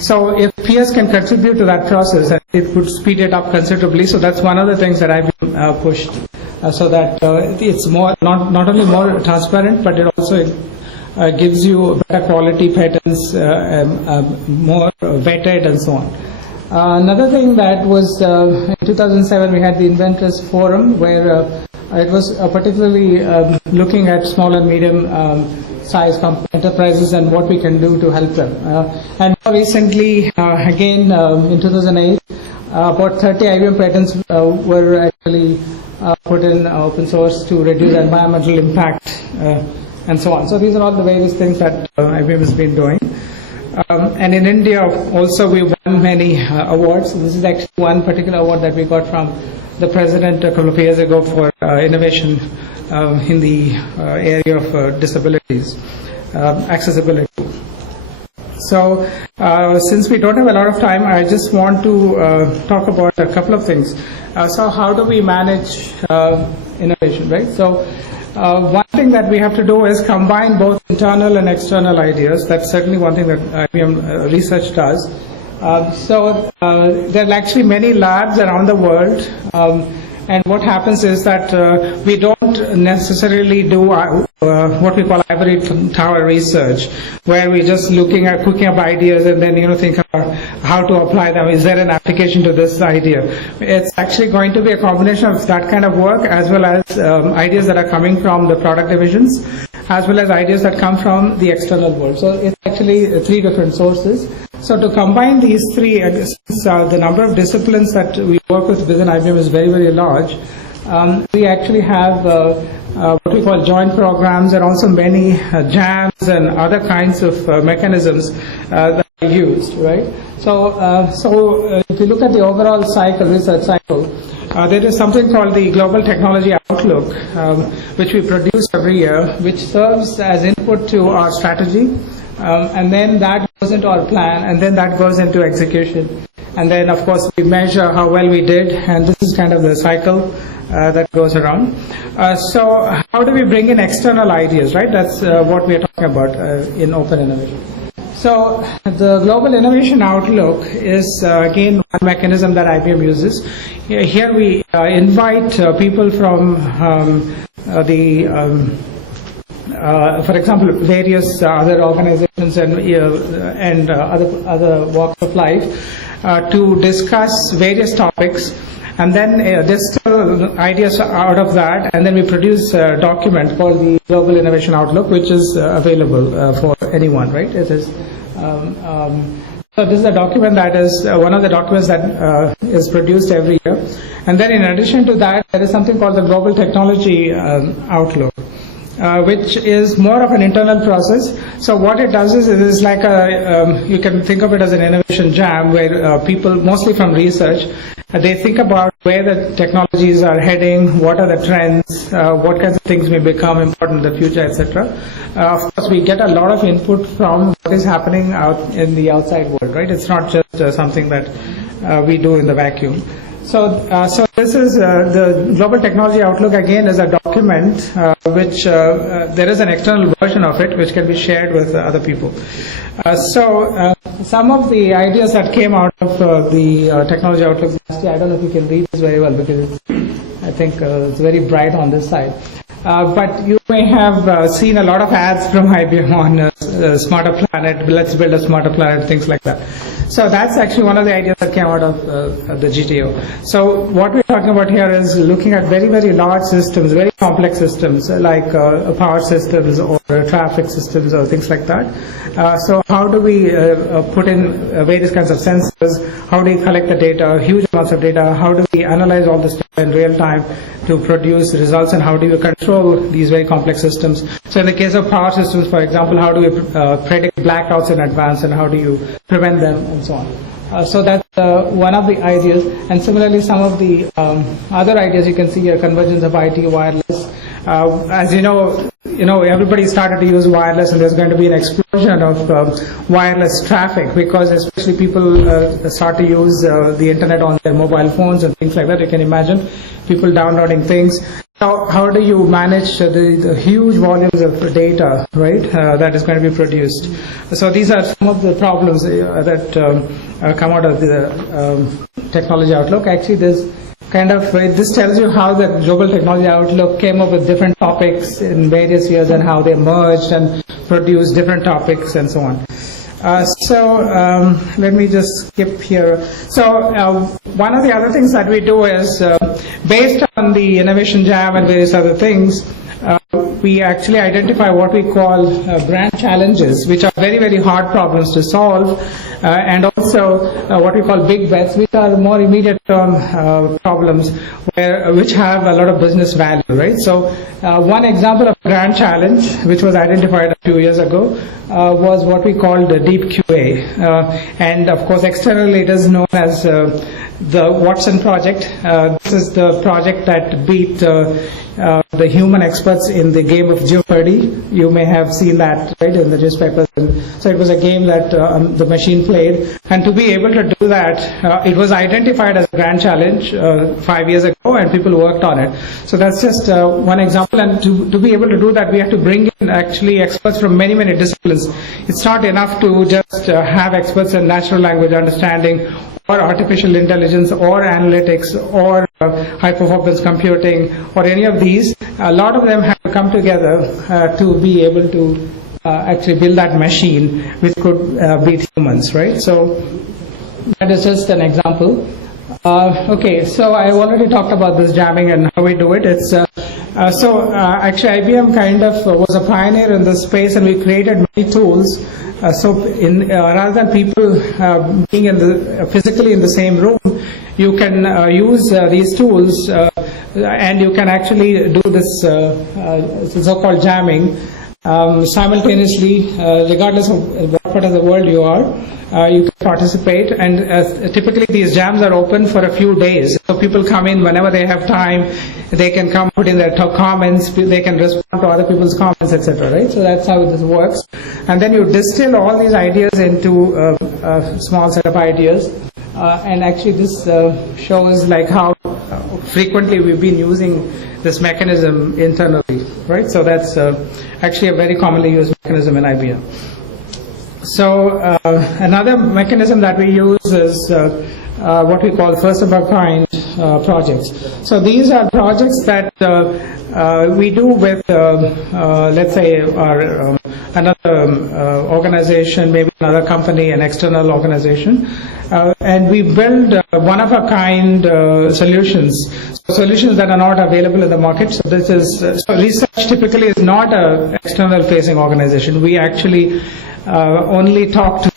So if peers can contribute to that process, it would speed it up considerably. So that's one of the things that I've pushed, so that it's more not only more transparent, but it also gives you better quality patents, more vetted and so on. Another thing that was in 2007 we had the Inventors Forum, where it was particularly looking at small and medium size enterprises and what we can do to help them. And more recently, again in 2008, about 30 IBM patents were actually put in open source to reduce environmental impact and so on. So these are all the various things that IBM has been doing. And in India also we won many awards. This is actually one particular award that we got from the President a couple of years ago for innovation in the area of disabilities, accessibility. So since we don't have a lot of time, I just want to talk about a couple of things. So how do we manage innovation, right? So one thing that we have to do is combine both internal and external ideas. That's certainly one thing that IBM research does. So there are actually many labs around the world, and what happens is that we don't necessarily do what we call ivory tower research, where we're just cooking up ideas and then think about how to apply them. Is there an application to this idea? It's actually going to be a combination of that kind of work, as well as ideas that are coming from the product divisions, as well as ideas that come from the external world. So it's actually three different sources. So to combine these three, the number of disciplines that we work with within IBM is very, very large. We actually have what we call joint programs, and also many jams and other kinds of mechanisms that are used, right? So if you look at the overall research cycle, there is something called the Global Technology Outlook, which we produce every year, which serves as input to our strategy, and then that goes into our plan, and then that goes into execution. And then, of course, we measure how well we did, and this is kind of the cycle that goes around. So how do we bring in external ideas, right? That's what we are talking about in open innovation. So the Global Innovation Outlook is, again, one mechanism that IBM uses. Here we invite people from for example, various other organizations and other walks of life to discuss various topics, and then distill ideas out of that, and then we produce a document called the Global Innovation Outlook, which is available for anyone, right? It is. So this is a document that is one of the documents that is produced every year, and then in addition to that, there is something called the Global Technology Outlook. Which is more of an internal process. So what it does is, it is like you can think of it as an innovation jam, where people, mostly from research, they think about where the technologies are heading, what are the trends, what kinds of things may become important in the future, etc. Of course, we get a lot of input from what is happening out in the outside world, right? It's not just something that we do in the vacuum. So this is the Global Technology Outlook, again, is a document which there is an external version of it which can be shared with other people. So some of the ideas that came out of the Technology Outlook last year, I don't know if you can read this very well because I think it's very bright on this side. But you may have seen a lot of ads from IBM on Smarter Planet, let's build a smarter planet, things like that. So that's actually one of the ideas that came out of the GTO. So what we're talking about here is looking at very, very large systems, very complex systems, like power systems or traffic systems or things like that. So how do we put in various kinds of sensors? How do we collect the data, huge amounts of data? How do we analyze all this data in real time to produce results, and how do you control these very complex systems? So in the case of power systems, for example, how do we predict blackouts in advance, and how do you prevent them, and so on. So that's one of the ideas. And similarly, some of the other ideas you can see here: convergence of IT, wireless. As you know, everybody started to use wireless, and there's going to be an explosion of wireless traffic, because especially people start to use the internet on their mobile phones and things like that. You can imagine people downloading things. how do you manage the huge volumes of data, right, that is going to be produced? So these are some of the problems that come out of the technology outlook. Actually, this tells you how the global technology outlook came up with different topics in various years and how they merged and produced different topics and so on. Let me just skip here. One of the other things that we do is, based on the Innovation Jam and various other things, we actually identify what we call grand challenges, which are very, very hard problems to solve, and also what we call big bets, which are more immediate term problems which have a lot of business value, right? So one example of a grand challenge, which was identified a few years ago, was what we called the deep QA. And of course, externally it is known as the Watson project. This is the project that beat the human experts in the game of Jeopardy. You may have seen that, right, in the newspapers. So it was a game that the machine played, and to be able to do that, it was identified as a grand challenge 5 years ago, and people worked on it. So that's just one example, and to be able to do that, we have to bring in actually experts from many, many disciplines. It's not enough to just have experts in natural language understanding, or artificial intelligence, or analytics, or high performance computing, or any of these. A lot of them have to come together to be able to actually build that machine which could beat humans, right? So that is just an example. Okay, so I already talked about this jamming and how we do it. Actually IBM kind of was a pioneer in this space, and we created many tools. Rather than people being physically in the same room, you can use these tools, and you can actually do this so-called jamming simultaneously, regardless of what part of the world you are. You can participate, and typically these jams are open for a few days. So people come in whenever they have time. They can come put in their comments. They can respond to other people's comments, etc. Right? So that's how this works. And then you distill all these ideas into a small set of ideas. And actually, this shows like how frequently we've been using this mechanism internally. Right? So that's actually a very commonly used mechanism in IBM. So another mechanism that we use is what we call first of a kind projects. So these are projects that we do with, let's say, another organization, maybe another company, an external organization, and we build one of a kind solutions. So solutions that are not available in the market. So this is research typically is not an external facing organization. We actually only talk to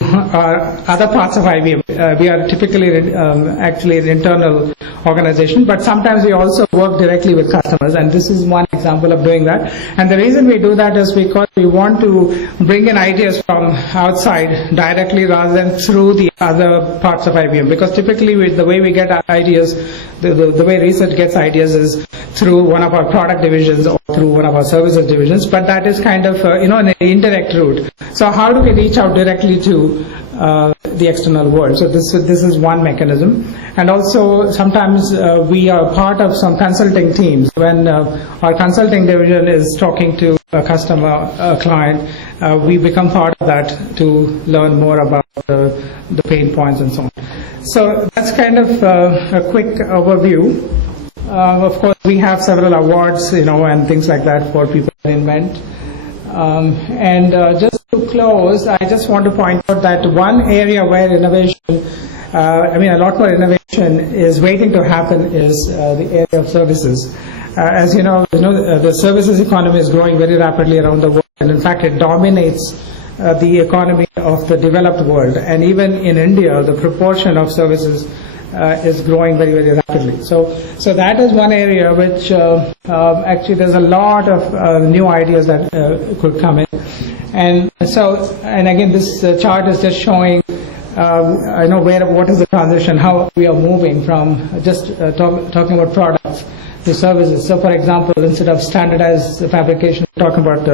other parts of IBM. We are typically actually an internal organization, but sometimes we also work directly with customers, and this is one example of doing that. And the reason we do that is because we want to bring in ideas from outside directly rather than through the other parts of IBM, because typically the way we get ideas, the way research gets ideas is through one of our product divisions or through one of our services divisions, but that is kind of an indirect route. So how do we reach out directly to the external world? So this is one mechanism. And also sometimes we are part of some consulting teams. When our consulting division is talking to a customer, a client, we become part of that to learn more about the pain points and so on. So that's kind of a quick overview. Of course, we have several awards, and things like that for people that invent. Just to close, I just want to point out that one area where innovation, a lot more innovation is waiting to happen is the area of services. As you know, the services economy is growing very rapidly around the world, and in fact, it dominates the economy of the developed world. And even in India, the proportion of services is growing very, very rapidly. So that is one area which actually there's a lot of new ideas that could come in. And again, this chart is just showing what is the transition, how we are moving from just talking about products to services. So for example, instead of standardized fabrication, we're talking about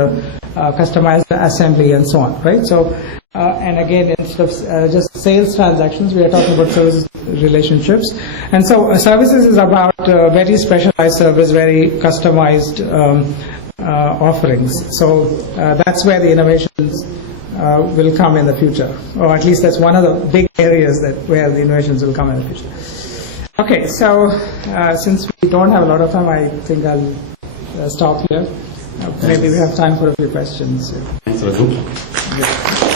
customized assembly and so on, right? So and again, instead of just sales transactions, we are talking about services relationships. And so services is about very specialized service, very customized offerings. So that's where the innovations will come in the future, or at least that's one of the big areas where the innovations will come in the future. Okay, so since we don't have a lot of time, I think I'll stop here. Maybe we have time for a few questions. Thanks, Raghu.